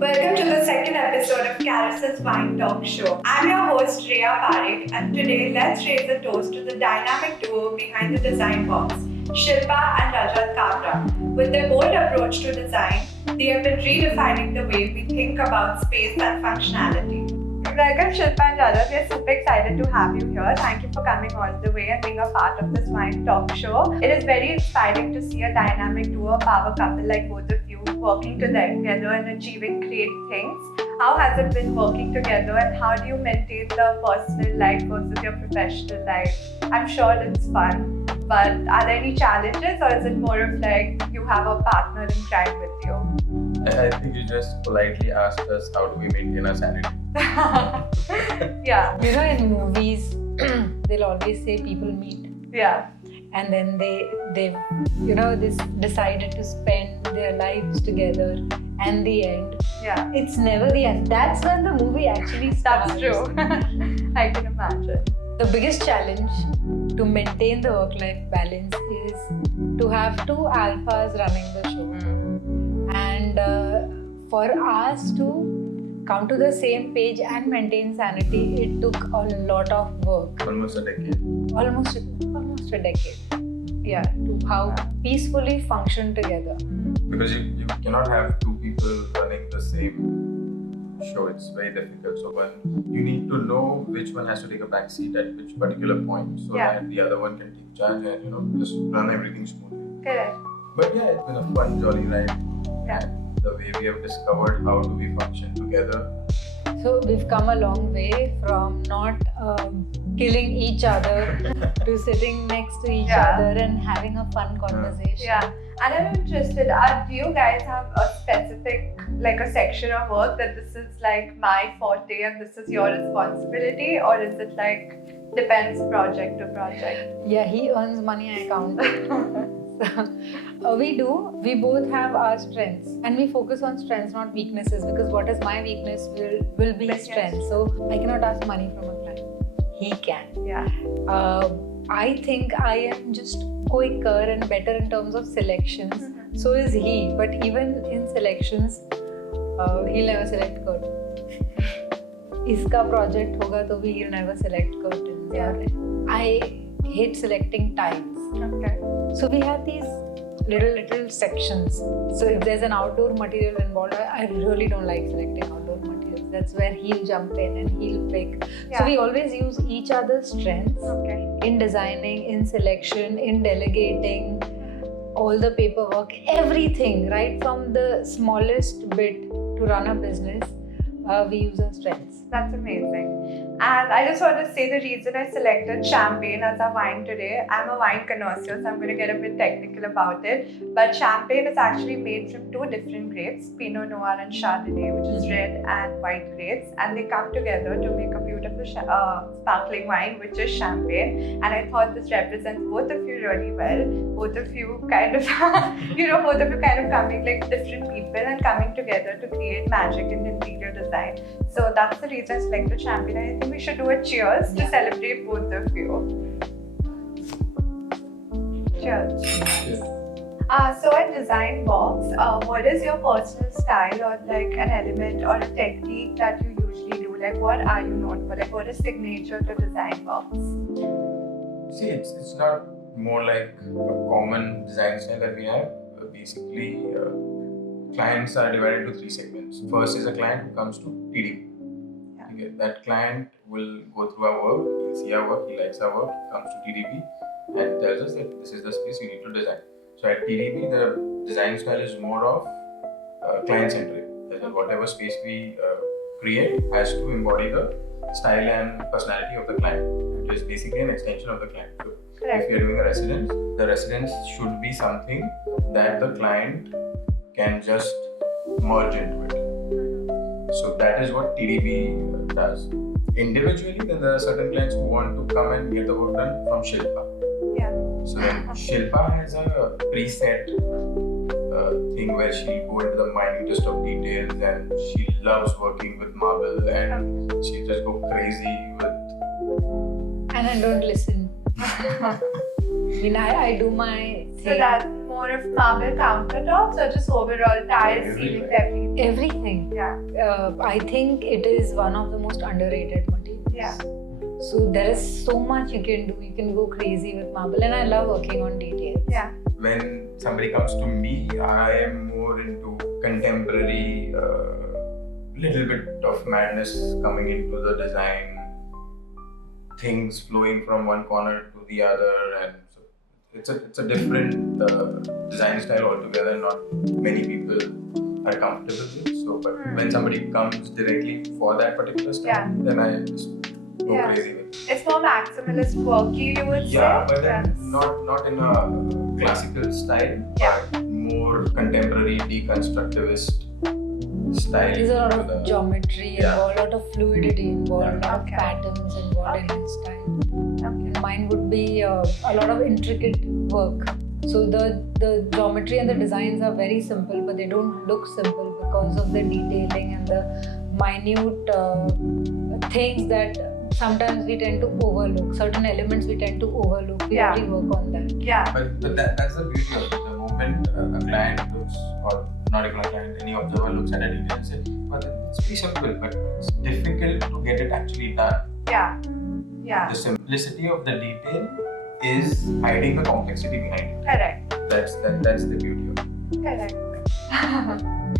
Welcome to the second episode of Carousel's Wine Talk Show. I'm your host Rhea Parekh, and today let's raise a toast to the dynamic duo behind the design box, Shilpa and Rajat Kabra. With their bold approach to design, they have been redefining the way we think about space and functionality. Welcome Shilpa and Rajat. We are super excited to have you here. Thank you for coming all the way and being a part of this Wine Talk Show. It is very inspiring to see a dynamic duo, power couple like both of you working together and achieving great things. How has it been working together, and how do you maintain the personal life versus your professional life? I'm sure it's fun, but are there any challenges, or is it more of like you have a partner in crime with you? I think you just politely asked us how do we maintain our sanity. Yeah, You know, in movies, they'll always say people meet, yeah, and then they decided to spend their lives together, and the end. yeah. It's never the end. That's when the movie actually starts. That's true. I can imagine. The biggest challenge to maintain the work-life balance is to have two alphas running the show, and for us to come to the same page and maintain sanity, it took a lot of work. Almost a decade. almost a decade, yeah, to how peacefully function together. Because you cannot have two people running the same show. It's very difficult. So when you need to know which one has to take a back seat at which particular point, so Yeah. that the other one can take charge and just run everything smoothly. Correct. But yeah, it's been a fun, jolly ride. Yeah. And the way we have discovered how do we function together. So we've come a long way from not killing each other to sitting next to each Yeah. other and having a fun conversation. Yeah, and I'm interested, do you guys have a specific, like a section of work that this is like my forte and this is your responsibility, or is it like depends project to project? Yeah, he earns money, I count. So, we both have our strengths, and we focus on strengths, not weaknesses, because what is my weakness will be his strength. So I cannot ask money from a client. He can. Yeah, I think I am just quicker and better in terms of selections. So is he. But even in selections, he'll never select curtain. Iska project hoga to bhi he'll never select curtains. Yeah. I hate selecting tiles. okay. So we have these little sections. So if there's an outdoor material involved, I really don't like selecting outdoor materials. That's where he'll jump in and he'll pick. Yeah. So we always use each other's strengths Okay. in designing, in selection, in delegating, all the paperwork, everything, right from the smallest bit to run a business, we use our strengths. That's amazing. And I just want to say the reason I selected champagne as our wine today, I'm a wine connoisseur, so I'm going to get a bit technical about it. But champagne is actually made from two different grapes, Pinot Noir and Chardonnay, which is red and white grapes. And they come together to make a beautiful sparkling wine, which is champagne. And I thought this represents both of you really well. Both of you kind of, both of you kind of coming like different people and coming together to create magic in interior design. So that's the reason I selected champagne. I think we should do a cheers to celebrate both of you. Cheers. So at Design Box, what is your personal style, or like an element or a technique that you usually do? Like what are you known for? Like what is signature to Design Box? See, it's not more like a common design style that we have. Basically, clients are divided into three segments. First is a client who comes to TDB. Yeah. Okay, that client will go through our work, he'll see our work, he likes our work, he comes to TDB and tells us that this is the space you need to design. So at TDB, the design style is more of client-centric. That is, whatever space we create has to embody the style and personality of the client. It is basically an extension of the client. So Correct. if you are doing a residence, the residence should be something that the client can just merge into it. So that is what TDB does. Individually, then there are certain clients who want to come and get the work done from Shilpa. Yeah. So then Shilpa has a preset thing where she'll go into the minutest of details, and she loves working with marble, and she just go crazy with. And I don't listen. I mean, I do my So thing. that's more more of marble countertops or just overall tiles, ceilings, everything? Everything. Yeah. I think it is one of the most underrated materials. Yeah. So there is so much you can do. You can go crazy with marble, and I love working on details. Yeah. When somebody comes to me, I am more into contemporary, little bit of madness coming into the design, things flowing from one corner to the other, and so it's a different design style altogether. Not many people are comfortable with. So, but when somebody comes directly for that particular style, then I just go crazy with it. It's more maximalist quirky, you would say? Yeah, but then not in a classical style, but more contemporary deconstructivist style. There's a lot of geometry involved, a lot of fluidity involved, a lot of Okay. patterns involved in his style. Okay. And mine would be a lot of intricate work. So the geometry and the designs are very simple, but they don't look simple because of the detailing and the minute things that sometimes we tend to overlook. Certain elements we tend to overlook. We really work on that. Yeah. But that's the beauty of it. The moment a client looks, or not even a client, any observer looks at a detail and says, well, it's pretty simple, but it's difficult to get it actually done. Yeah. Yeah. The simplicity of the detail is hiding the complexity behind it. Correct. That's the beauty of it. Correct.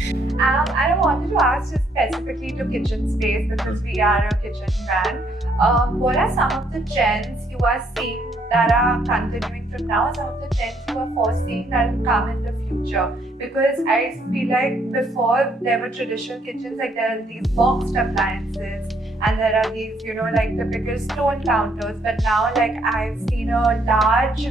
And I wanted to ask you specifically to kitchen space, because we are a kitchen brand. What are some of the trends you are seeing that are continuing from now? Some of the trends you are foreseeing that will come in the future? Because I feel like before there were traditional kitchens, like there are these boxed appliances, and there are these, like typical stone counters. But now, like I've seen a large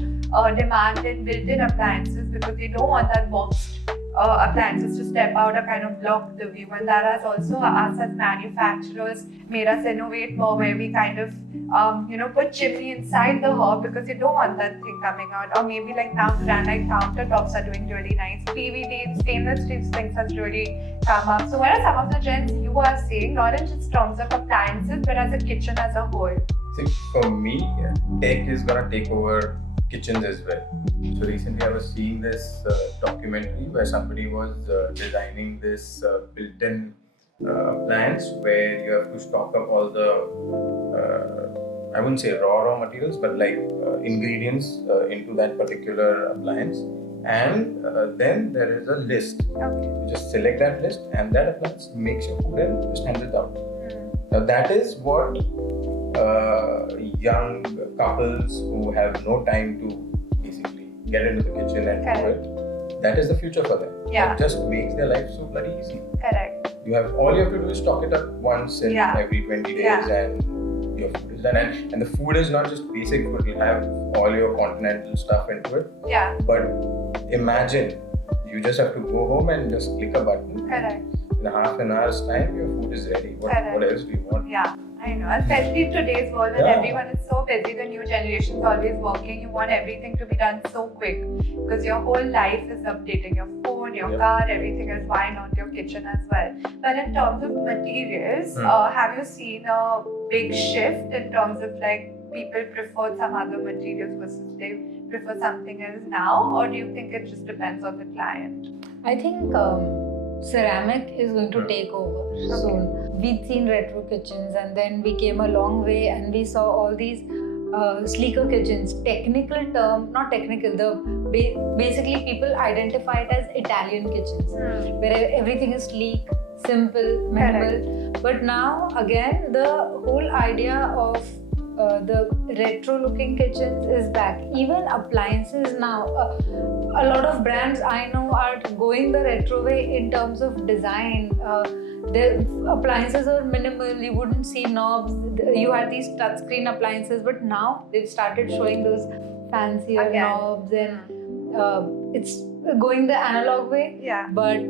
demand in built-in appliances, because they don't want that boxed appliances to step out or kind of block the view. And that has also us as manufacturers made us innovate more, where we kind of put chimney inside the hob, because you don't want that thing coming out. Or maybe like now granite countertops are doing really nice. PVD and stainless steel things has really come up. So what are some of the trends you are seeing, not in just terms of appliances, but as a kitchen as a whole? See, for me, tech is gonna take over kitchens as well. So recently I was seeing this documentary where somebody was designing this built-in appliance where you have to stock up all the, I wouldn't say raw materials, but like ingredients into that particular appliance. And then there is a list. Okay. You just select that list, and that appliance makes your food and just hands it out. Now that is what young couples who have no time to basically get into the kitchen and do it, that is the future for them. Yeah. It just makes their life so bloody easy. Correct. All you have to do is stock it up once in every 20 days and your food is done. And the food is not just basic food, you have all your continental stuff into it. Yeah. But imagine you just have to go home and just click a button. Correct. In half an hour's time, your food is ready. What else do you want? Yeah, I know. Especially in today's world when everyone is so busy, the new generation is always working. You want everything to be done so quick, because your whole life is updating. Your phone, your car, everything else. Why not your kitchen as well? But in terms of materials, have you seen a big shift in terms of like people prefer some other materials versus they prefer something else now? Or do you think it just depends on the client? I think ceramic is going to take over soon. We've seen retro kitchens, and then we came a long way and we saw all these sleeker kitchens. Technical term, not technical, basically people identify it as Italian kitchens, where everything is sleek, simple, minimal. But now again, the whole idea of the retro looking kitchens is back. Even appliances now, a lot of brands I know are going the retro way in terms of design. The appliances are minimal, you wouldn't see knobs. You had these touchscreen appliances, but now they've started showing those fancier knobs, and it's going the analog way. Yeah. But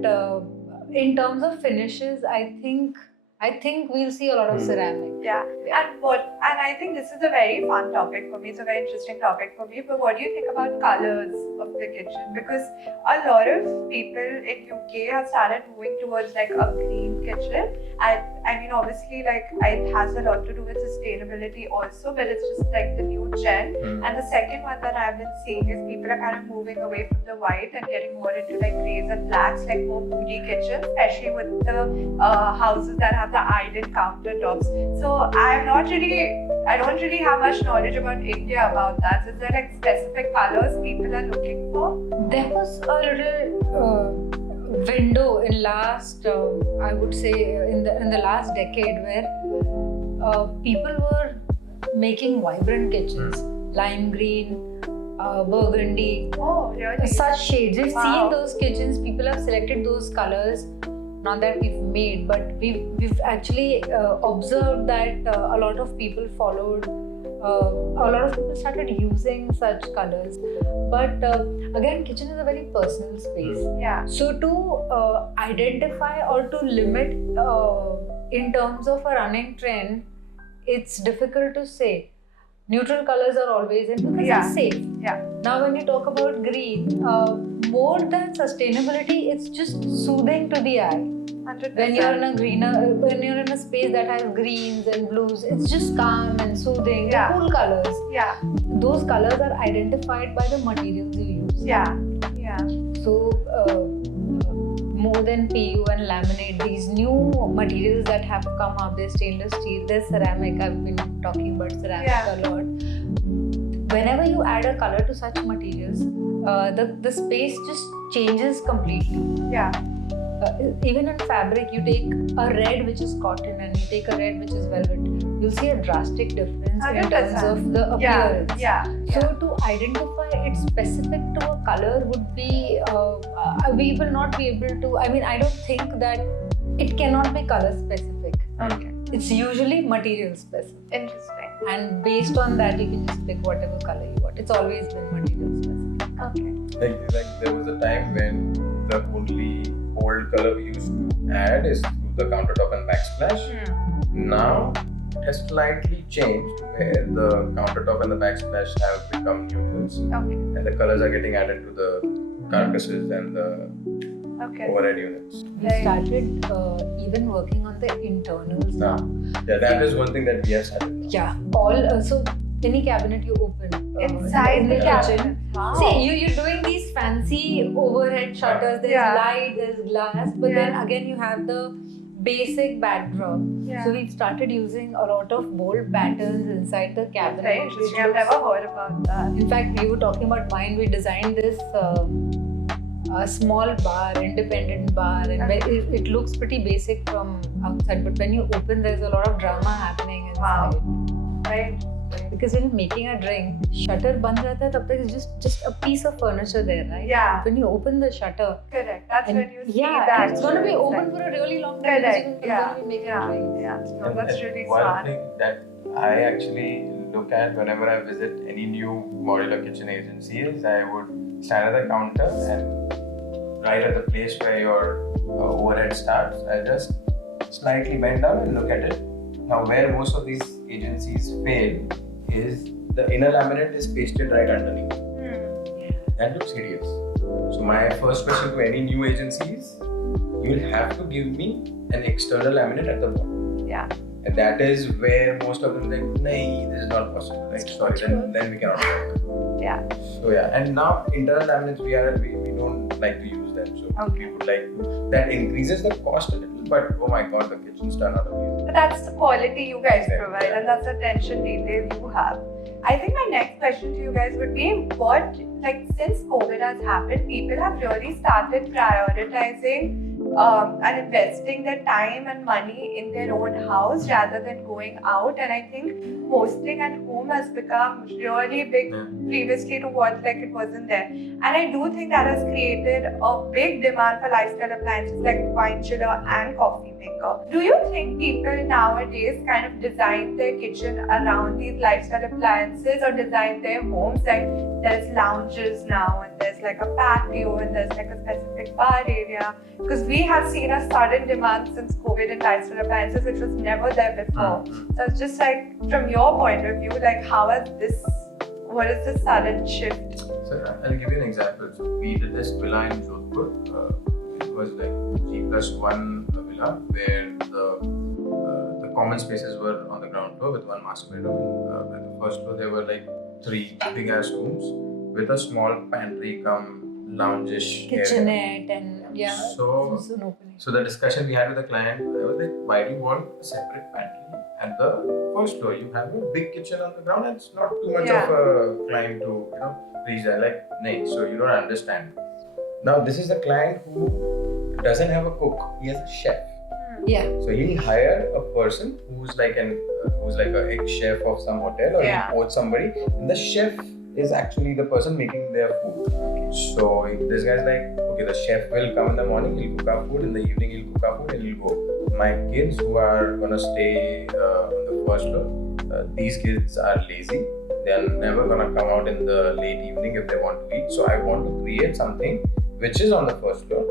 in terms of finishes, I think I think we'll see a lot of ceramic. Yeah, and I think this is a very fun topic for me. It's a very interesting topic for me. But what do you think about colors of the kitchen? Because a lot of people in UK have started moving towards like a green kitchen. I mean, obviously, like it has a lot to do with sustainability also, but it's just like the new trend. And the second one that I've been seeing is people are kind of moving away from the white and getting more into like greys and blacks, like more moody kitchens, especially with the houses that have the island countertops. So I don't really have much knowledge about India about that. So is there like specific colors people are looking for? There was a little window in last, I would say, in the last decade where people were making vibrant kitchens, lime green, burgundy, Oh, really? such shades. We've Wow. seen those kitchens. People have selected those colors. Not that we've made, but we've actually observed that a lot of people followed. A lot of people started using such colors. But again, kitchen is a very personal space. Yeah. So to identify or to limit in terms of a running trend, it's difficult to say. Neutral colors are always in because Yeah. it's safe. Yeah. Now when you talk about green, more than sustainability, it's just soothing to the eye. 100%. When you're in a space that has greens and blues, it's just calm and soothing. Yeah. The cool colors. Yeah. Those colors are identified by the materials you use. Yeah. Yeah. So, more than PU and laminate, these new materials that have come up, there's stainless steel, there's ceramic. I've been talking about ceramic Yeah. a lot. Whenever you add a color to such materials, the space just changes completely. Yeah. Even in fabric, you take a red which is cotton and you take a red which is velvet, you'll see a drastic difference in terms 100%. of the appearance. Yeah. So to identify it specific to a color would be, we will not be able to, I mean, I don't think that it cannot be color specific. Okay. It's usually material specific. Interesting. And based on that, you can just pick whatever color you want. It's always been material specific. Okay. Like there was a time when the only bold color we used to add is through the countertop and backsplash. Now it has slightly changed where the countertop and the backsplash have become neutrals Okay. and the colors are getting added to the carcasses and the Okay. overhead units. We started even working on the internals now. Yeah, that is one thing that we have started now. Yeah, so any cabinet you open Inside in the kitchen. cabinet. Wow. See, you're doing these fancy overhead shutters. There's Yeah. light, there's glass, but then again you have the basic backdrop. Yeah. So we've started using a lot of bold patterns inside the cabinet. Very which interesting. I've looks- never heard about that. In fact, we were talking about mine. We designed this a small bar, independent bar, and it looks pretty basic from outside. But when you open, there's a lot of drama happening inside. Wow. Right. Because when you're making a drink, shutter band rehta hai, tab tak it's just a piece of furniture there, right? Yeah. When you open the shutter, Correct. That's and when you see yeah, that. and it's going to be open for a really long time. because Correct. you're Yeah. going to be making Yeah. drinks. Yeah. No, And that's really one smart. thing that I actually look at whenever I visit any new modular kitchen agency is I would stand at the counter and right at the place where your overhead starts, I just slightly bend down and look at it. Now, where most of these agencies fail is the inner laminate is pasted right underneath. That looks hideous. So my first question to any new agency is, you will have to give me an external laminate at the bottom. Yeah. And that is where most of them like, nah, this is not possible. Like, sorry, then we cannot work. Yeah. So yeah, and now internal laminates we don't like to use them. So Okay. we would like to, that increases the cost a little, but oh my god, the kitchens turn out amazing. But that's the quality you guys Yeah. provide, and that's the attention detail you have. I think my next question to you guys would be, what, like, since COVID has happened, people have really started prioritizing and investing their time and money in their own house rather than going out. And I think hosting at home has become really big previously to what like it wasn't there. And I do think that has created a big demand for lifestyle appliances like wine chiller and coffee maker. Do you think people nowadays kind of design their kitchen around these lifestyle appliances, or design their homes like there's lounges now and there's like a patio and there's like a specific dedicated bar area? Because we have seen a sudden demand since COVID in lifestyle appliances, which was never there before. So it's just like, from your point of view, like what is this sudden shift? So I'll give you an example. So we did this villa in Jodhpur. It was like G+1 villa where the common spaces were on the ground floor with one master bedroom. At the first floor there were like 3 big ass rooms with a small pantry cum lounge-ish area. Kitchenette and So it's an opening. So the discussion we had with the client, I was like, why do you want a separate pantry at the first floor? You have a big kitchen on the ground and it's not too much of a climb to, reach that. Like, nay, so you don't understand. Now this is the client who doesn't have a cook, he has a chef. Yeah. So he'll hire a person who's like a ex-chef of some hotel, or he'll poach somebody, and the chef is actually the person making their food. So this guy's like, okay, the chef will come in the morning, he'll cook our food, in the evening he'll cook our food and he'll go. My kids who are gonna stay on the first floor, these kids are lazy. They are never gonna come out in the late evening if they want to eat. So I want to create something which is on the first floor,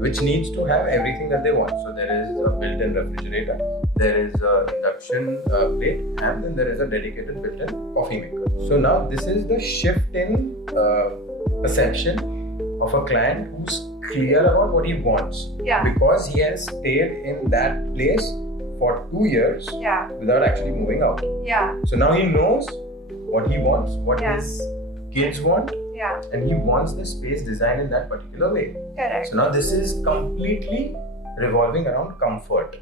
which needs to have everything that they want. So there is a built-in refrigerator, there is an induction plate, and then there is a dedicated built-in coffee maker. So now this is the shift in perception of a client who's clear about what he wants, because he has stayed in that place for 2 years without actually moving out. So now he knows what he wants, what his kids want, and he wants the space designed in that particular way. Correct. So now this is completely revolving around comfort.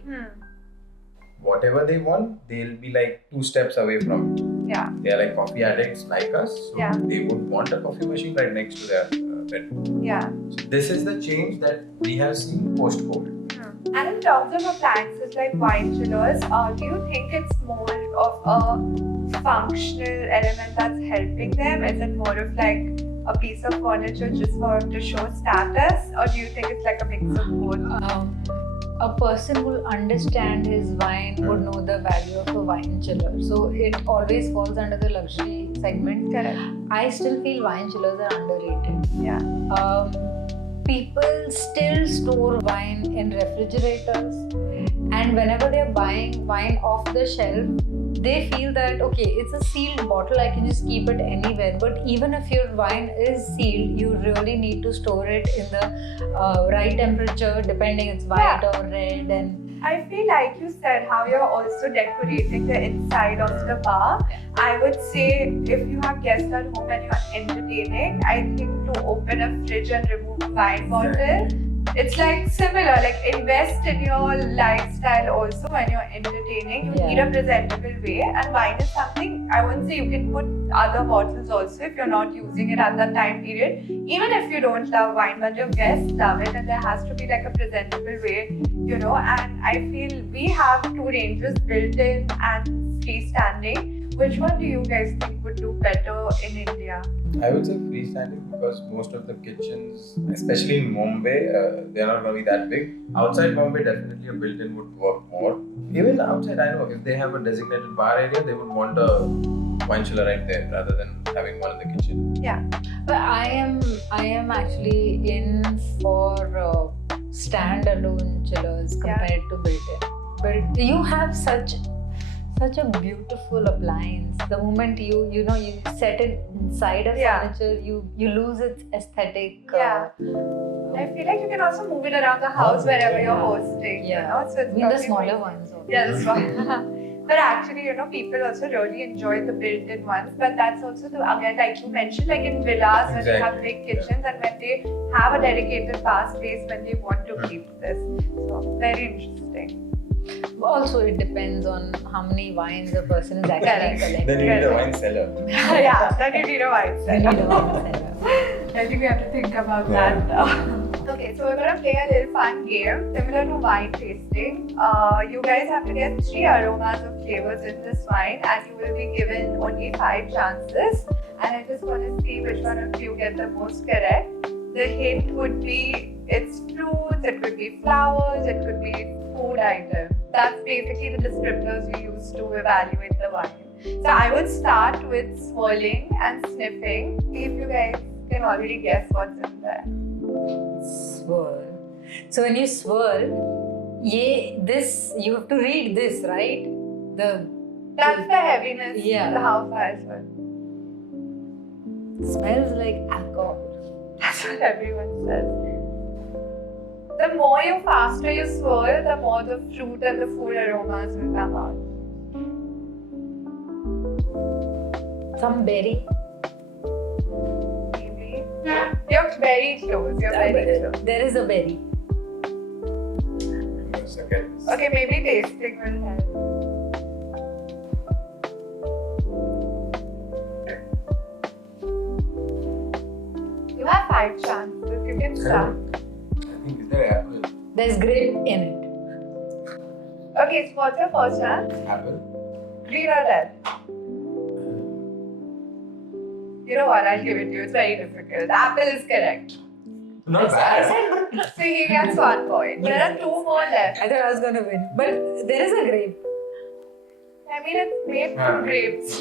Whatever they want, they'll be like 2 steps away from it. They are like coffee addicts like us, so they would want a coffee machine right next to their bedroom. So this is the change that we have seen post-COVID. And in terms of appliances like wine chillers, do you think it's more of a functional element that's helping them? Is it more of like a piece of furniture just to show status, or do you think it's like a mix of both? A person who will understand his wine would know the value of a wine chiller. So it always falls under the luxury segment. Correct. I still feel wine chillers are underrated. People still store wine in refrigerators, and whenever they're buying wine off the shelf, they feel that okay, it's a sealed bottle, I can just keep it anywhere. But even if your wine is sealed, you really need to store it in the right temperature, depending it's white or red. And I feel like you said how you're also decorating the inside of the bar. I would say if you have guests at home and you're entertaining, I think to open a fridge and remove a wine bottle, it's like similar, like invest in your lifestyle also when you're entertaining. You need a presentable way, and wine is something, I wouldn't say you can put other bottles also if you're not using it at that time period. Even if you don't love wine, but your guests love it, and there has to be like a presentable way, and I feel we have 2 ranges, built-in and freestanding. Which one do you guys think would do better in India? I would say freestanding, because most of the kitchens, especially in Mumbai, they are not going to be that big. Outside Mumbai, definitely a built-in would work more. Even outside, I know if they have a designated bar area, they would want a wine chiller right there rather than having one in the kitchen. But I am actually in for standalone chillers compared to built-in. But you have such a beautiful appliance. The moment you set it inside a furniture, you lose its aesthetic. I feel like you can also move it around the house wherever you're hosting. So it's the smaller ones. That's one. But actually, people also really enjoy the built-in ones. But that's also again, like you mentioned, like in villas when they have big kitchens and when they have a dedicated bar space when they want to keep this. So very interesting. Also, it depends on how many wines a person is actually collecting. Then you need a wine cellar. Then you need a wine cellar. I think we have to think about that now. Okay, so we're going to play a little fun game similar to wine tasting. You guys have to get 3 aromas of flavors in this wine, and you will be given only 5 chances. And I just want to see which one of you get the most correct. The hint would be it's fruits, it could be flowers, it could be food item. That's basically the descriptors we use to evaluate the wine. So I would start with swirling and sniffing. See if you guys can already guess what's in there. So when you swirl, you have to read this, right? That's the heaviness. Yeah. How fast it Smells like alcohol. That's what everyone says. The more you faster you swirl, the more the fruit and the food aromas will come out. Some berry. Maybe. You're very close. You're very close. There is a berry. I'm gonna suck at this. Okay, maybe tasting will help. You have 5 chances. You can start. I think is there apple? There's grape in it. Okay, so what's your first chance? Apple? Green or red? You know what? I'll give it to you. It's very difficult. Apple is correct. Not bad. So he gets 1 point. There are 2 more left. I thought I was gonna win, but there is a grape. I mean, it's made from grapes.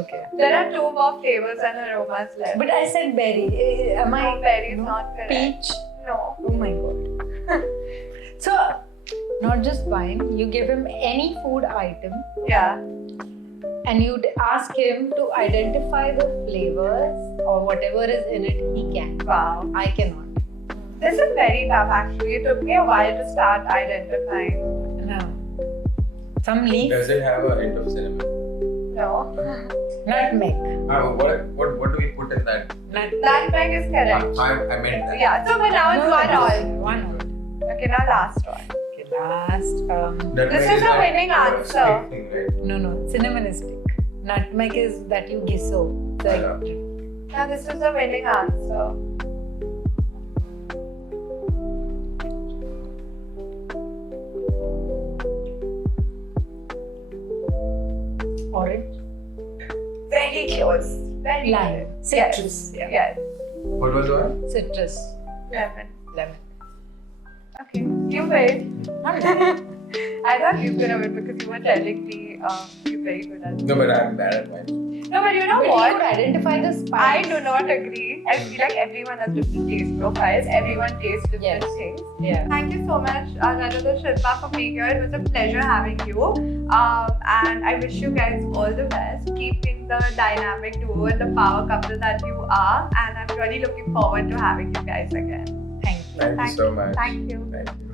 Okay. There are 2 more flavors and aromas left. But I said berry. Am I No, berry is not correct. peach? No. Oh my god. So, not just wine, you give him any food item Yeah. and you ask him to identify the flavors or whatever is in it, he can. Wow. I cannot. This is very tough actually. It took me a while to start identifying. No. Some leaf, Does it have a hint of cinnamon? No. nutmeg. What do we put in that? Nutmeg is correct. I meant that. Yeah, so but now it's 1 all. One all. Okay, now last one. Okay, last. Nutmeg This is a like winning a answer. stick thing, right? No, cinnamon is stick. Nutmeg is that you giso. Now this is a winning answer. Orange. Very close. Very Lime. close. Citrus. Yes. Yes. What was the one? Citrus. Lemon. Lemon. Okay. You win. I thought you could have it because you were telling me you're very good at it. No, but I'm bad at wine. No, but you know But what? you would identify the spice. I do not agree. I feel like everyone has different taste profiles. Everyone tastes different Yes. things. Yeah. Thank you so much, Rajat and Shilpa, for being here. It was a pleasure having you. And I wish you guys all the best, keeping the dynamic duo and the power couple that you are. And I'm really looking forward to having you guys again. Thank you. Thank you so much. Thank you. Thank you.